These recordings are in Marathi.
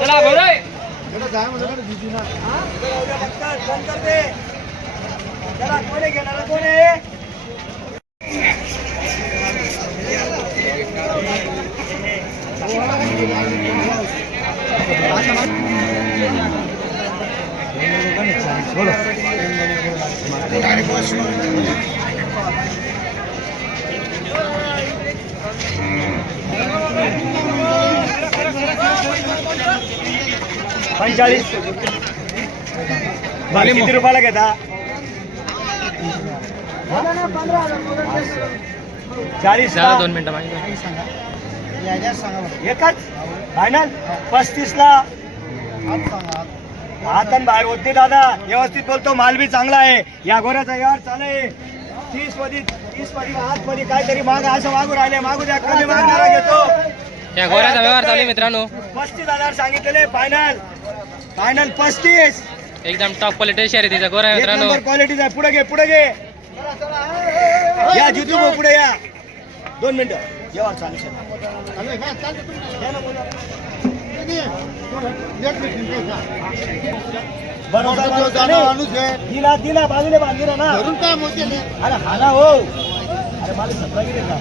चला गोरे पंचाळीस बाकी किती रुपयाला घेता? चाळीस दोन मिनिटं एकच? फायनल पस्तीस ला हात आणि बाहेर होत नाही दादा. व्यवस्थित बोलतो माल बी चांगला आहे. या गोऱ्याचा यार चालू आहे. तीसमध्ये तीसमध्ये आत मध्ये काहीतरी माग असं मागू राहिले. मागू द्या कमी मागणारा घेतो. या गोऱ्याचा व्यवहार चालू आहे मित्रांनो. पस्तीस हजार सांगितलेले फायनल फायनल पस्तीस. एकदम टॉप क्वालिटी शर्यतीचा गोरा एक मित्रांनो. नंबर क्वालिटीचा आहे. पुढे घे पुढे घे. या जितू भाऊ पुढे या. दोन मिनिटं. जेव्हा चालू दिला दिला बाजूने बांधला ना. अरे हाला हो. अरे मला सतरा किती का?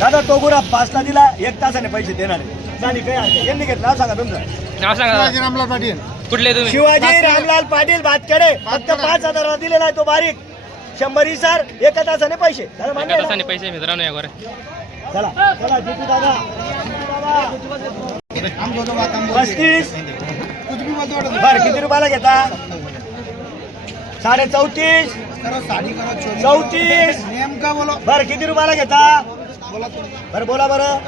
दादा तो गुरा पाचला दिला एक तासाने पैसे देणार आहे. चालेल काय हरकत नाही. यांनी घेतलं. नाव सांगा तुमचं. नाव सांगा. दादा. रामलाल पाटील. कुठले तुम्ही? शिवाजी रामलाल पाटील भातकडे फक्त पाच हजाराला दिलेला आहे तो बारीक. शंभर इसार एका तासाने पैसे. मान्य एका आहे ना? तासाने पैसे मित्रांनो या गोऱ्या चला. चला जितू दादा. जितू दादा. पस्तीस. बर किती रुपयाला घेता? साडे चौतीस. चौतीस. नेमका बोलो. बर किती रुपयाला घेता? बर बोला बरं.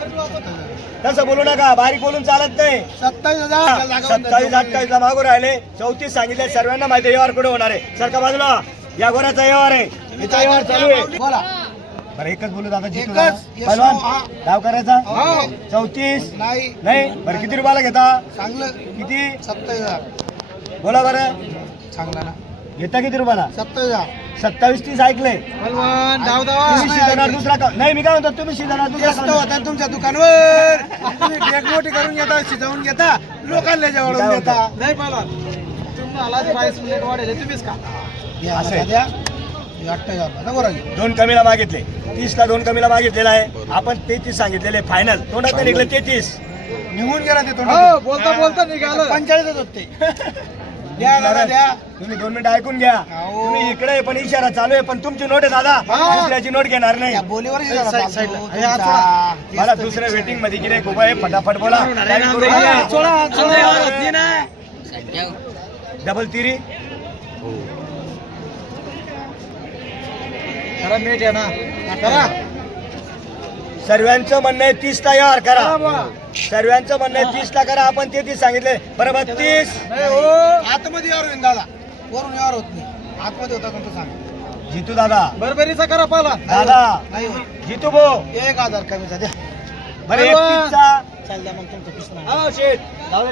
तसं बोलू नका बारीक बोलून चालत नाही. सत्तावीस हजार सत्तावीस अठ्ठावीस ला मागून राहिले. चौतीस सांगितले सर्वांना माहिती व्यवहार कुठे होणार आहे. सरका बाजूला? या गोऱ्याचा व्यवहार आहे. याचा व्यवहार चालू आहे. बोला. बरं एकच बोलू दादा जितू पहिलवान. डाव करायचा हो. चौतीस? नाही. नाही? बरं किती रुपयाला घेता? चांगलं. किती? सत्तावीस हजार. बोला बरं. चांगला ना. घेता किती रुपयाला? सत्तावीस हजार. सत्तावीस तीस ऐकले. पलवान डाव तुम्ही शिजणार दुसरा का? नाही मी काय म्हणतो तुम्ही शिजणार दुसरा जास्त का? होता तुमच्या दुकानवर. तुम्ही मोठी करून घेता शिजवून घेता लोकांना जेवढून काय? नाही पलवान तुम्हाला प्राईस मिनिट वाढेल तुम्हीच का असं आहे. द्या नको दोन कमीला मागितले. तीस ला दोन कमीला मागितलेला आहे. आपण तेहतीस सांगितलेले फायनल तोंडात निघले तेहतीस. निघून गेला ते तोंडातून. बोलता बोलता निघालं. पंचाळीसच होते. द्या दादा द्या तुम्ही दोन मिनिटं ऐकून घ्या हो. तुम्ही इकडे आहे, पण इशारा चालू आहे पण तुमची नोट आहे दादा हा. दुसऱ्याची नोट घेणार नाही या बोलीवर जरा साईड- चालतो. साईडला. हे हात सोडा. मला दुसऱ्या वेटिंगमध्ये गिरे उभा आहे फटाफट बोला टाईम करू हा, नका. सोडा, सोडा. डबल तिरी खरं मीठ आहे ना करा सर्वांचं म्हणणं आहे तीस ला यार करा. सर्वांचं म्हणणं आहे तीस ला करा. आपण तेहतीस सांगितले. बरोबर तीस. हो. आतमध्ये यावर होईन दादा वरून यावर होत नाही. आतमध्ये होता कोणतं सांग? जितू दादा. बरोबरीचा करा पाला दादा. नाही. जितू भो एक हजार कमीचा द्या. बरं मग तुमचं. हा, शेठ.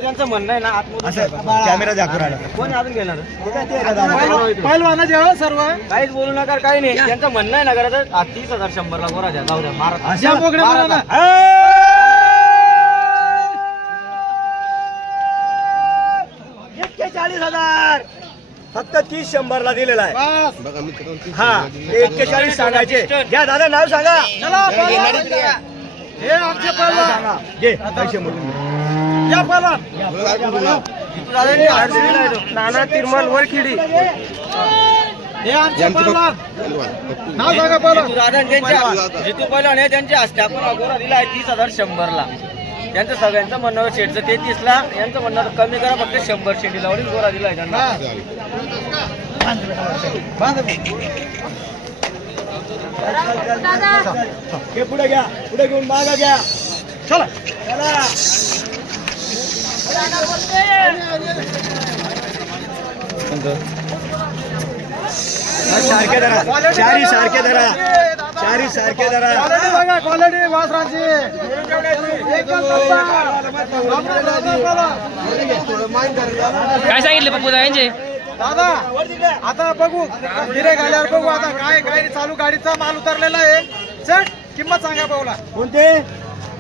त्यांचं म्हणणं आहे ना आतमध्ये असं कॅमेरा दाखवून राहिला कोण अजून घेणार? ते काय ते आहे दादा. पहिलवाना जेव्हा सर्व? काहीच बोलू नका काही नाही. त्यांचं म्हणणं आहे ना करायचं तीस हजार शंभरला गोरा द्या जाऊ द्या मारा. ना. एक्केचाळीस हजार. फक्त तीस शंभरला दिलेला आहे. बस. हा एक्केचाळीस सांगायचे. घ्या दादा नाव सांगा. चला. हे आमचे घे पैसे. या. नाना तिरमल वरखिडी हे आमचे. नाव सांगा पहिला नाही त्यांच्या हस्ते आपण हा गोरा दिला आहे तीस हजार शंभरला. त्यांचं सगळ्यांचं म्हणणं शेटचं तेहतीस ला यांचं म्हणणं कमी करा फक्त शंभर शेटीला. वरील गोरा दिला आहे त्यांना. हे पुढे घ्या. पुढे घेऊन मागा घ्या. चला. चला. सारखे धरा. चारी सारखे धरा. चारी सारखे धरा. बघा क्वालिटी वासरांची. काय सांगितले पप्पू यांचे दादा आता बघू. गिरे आल्यावर बघू आता काय काय चालू गाडीचा माल उतरलेला आहे. चट किंमत सांगा पाहूला कोणते?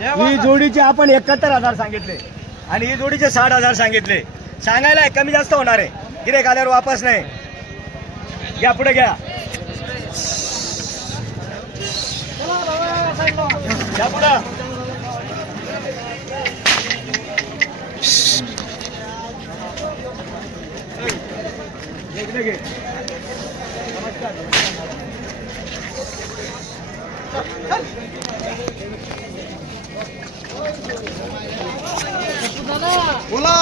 ही जोडीचे आपण एकाहत्तर हजार सांगितले. आणि ही जोडीचे साठ हजार सांगितले. सांगायला कमी जास्त होणार आहे. गिरेक आल्यावर वापस नाही. घ्या पुढे घ्या. घ्या पुढं. घे. बोला.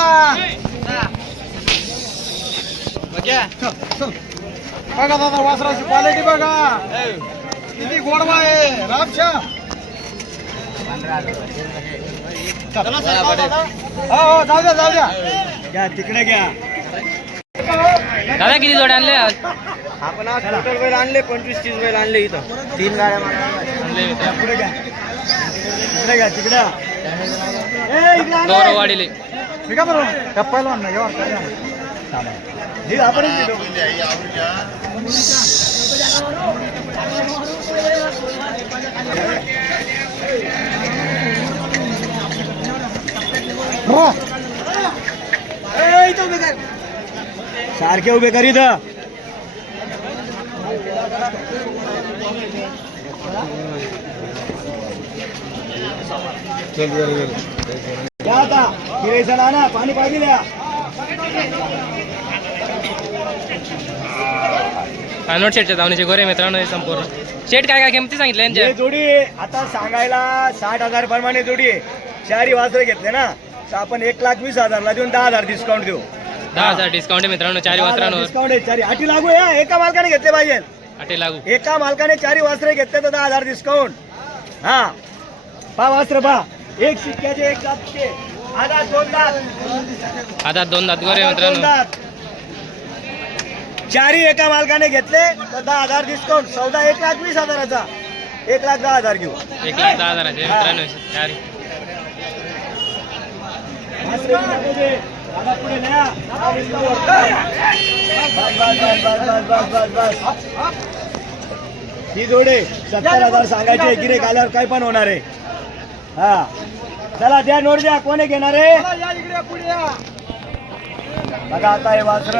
बघा दादा वासराची क्वालिटी बघा. किती गोडवा आहे. रामशा हो हो जाऊ द्या जाऊ द्या. तिकडे घ्या. दादा किती जोडे आणले आज? आपण आज टोटल बैल आणले पंचवीस तीस बैल आणले इथं. तीन गाड्या. आणले घ्या, पुढे घ्या तिकडे. गौरव वाढीले. मी का बरोबर टप्पायला दिलो. ए, इथं उभे कर. सारखे उभे कर इथं. या आता ना ना पाणी पाहिजे अनोट शेटच्या धावणीचे गोरे मित्रांनो हे संपूर्ण. शेट काय काय किमती सांगितल्या यांच्या? हे जोडी आता सांगायला साठ हजार प्रमाणे जोडी आहे. चारी वासरे घेतले ना तर आपण एक लाख वीस हजारला देऊन दहा हजार डिस्काउंट देऊ. दहा हजार डिस्काउंट आहे मित्रांनो चारी वासरांवर. डिस्काउंट आहे चारी. अटी लागू हा. एका मालकाने घेतले पाहिजे. अटे लागू. एका मालकाने चारी वासरे घेतले तर दहा हजार डिस्काउंट हा. पा वास्त्र पा. एक शिक्क्याचे एक दातचे. आधा दोन दात. आता दोन दात. गोरे आधा दोन मित्रांनो. दात. चारी एका मालकाने घेतले तर दहा हजार डिस्काउंट सौदा एक लाख वीस हजाराचा. एक लाख दहा हजार घेऊ. एक लाख दहा हजाराचे मित्रांनो चारी. वासरे नको ही जोडे सत्तर हजार सांगायचे गिरेक आल्यावर काय पण होणार आहे. हा. चला द्या नोट द्या. कोणी घेणार आहे? बघा आता हे वासर.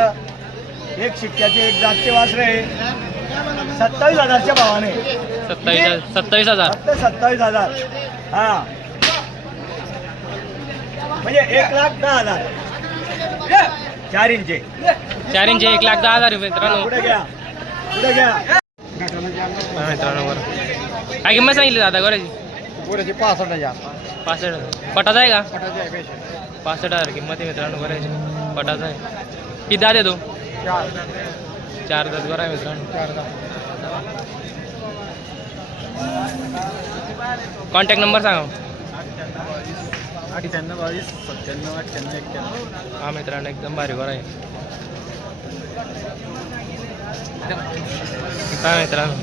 एक शिक्क्याचे एक जागचे वासरे सत्तावीस हजारच्या भावाने. सत्तावीस सत्तावीस हजार. फक्त सत्तावीस हजार. हा. म्हणजे एक लाख दहा हजार. चार इंचे. चार इंची एक लाख दहा हजार रुपये मित्रांनो. पुढे घ्या. पुढे घ्या. मित्रांनो बरं. काय किंमत सांगितली दादा गोऱ्याची? पुढे पासष्ट या पासष्ट हजार. पटाचा आहे का? पासष्ट हजार किंमत आहे मित्रांनो गोऱ्याची. पटाचा आहे. किती दाद आहे तो? चार. दात गोरा आहे मित्रांनो. कॉन्टॅक्ट नंबर सांगा. अठ्ठ्याण्णव बावीस सत्त्याण्णव अठ्ठ्याण्णव एक्क्याण्णव. हा मित्रांनो एकदम भारी गोरा आहे काय मित्रांनो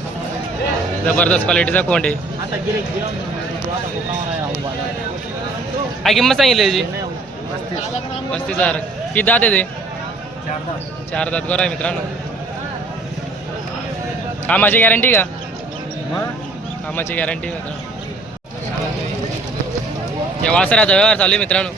जबरदस्त क्वालिटीचा कोंड आहे. काय किंमत सांगितली त्याची? पस्तीस. हजार. किती दात आहे ते? चार दात. गोरा आहे मित्रांनो. कामाची गॅरंटी का? कामाची गॅरंटी मित्रांनो. या वासराचा व्यवहार चालू आहे मित्रांनो.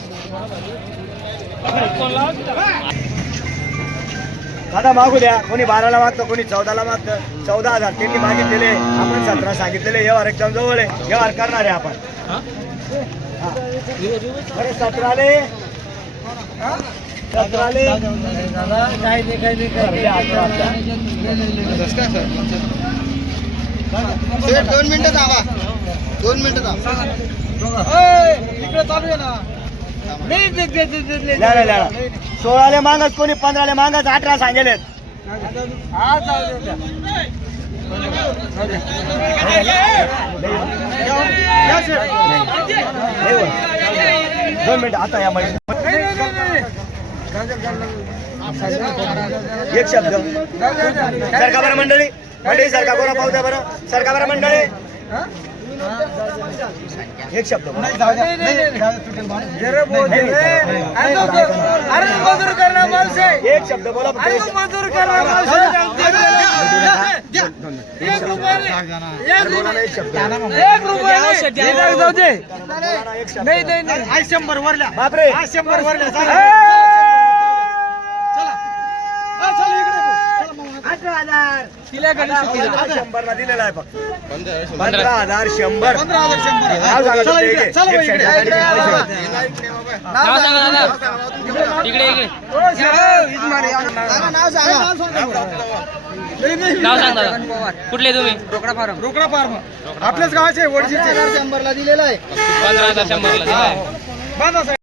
दादा मागू द्या. कोणी बाराला मागतं कोणी चौदाला मागतं. चौदा हजार त्यांनी मागितलेले. आपण सतरा सांगितलेले. व्यवहार एकदम जवळ आहे. व्यवहार करणार आहे आपण. हा? हा. बरे सतराले. सतराले. काय नाही काय नाही. दोन मिनिटं थांबा. दोन मिनिटं थांबा. इकडे चालू आहे ना. नाही. सोळाले मागत कोणी पंधराले मागत अठरा सांगेलेत. हा. दोन मिनिट आता या नाही. एक शब्द. सरका बरं मंडळी. मंडळी सरका गोरा पाहू द्या बरं. सरका बरं मंडळी. एक शब्द मजूर करणार माणूस एक शब्द बोला फक्त एक शब्द. मजूर करणार माणूस. एक रुपयाने. एक हे जाऊ दे. नाही नाही शंभर वरल्या. बापरे. शंभर वरल्या ए! चला हा, चला इकडे आता शंभरला दिलेला आहे फक्त पंधरा हजार शंभर पंधरा हजार शंभर नाव सांगा चला तुमचं इकडे इकडे. चला एक इकडे second. इकडे या बाबा. नाव सांगा दादा इकडे इकडे नाव सांगा नाही, नाही. नाव सांग दादा कुठले तुम्ही रोकडा फार्म आपल्याच गावाचे वडशीचे शंभरला दिलेला आहे पंधरा हजार शंभरला दिलाय बांधा साहेब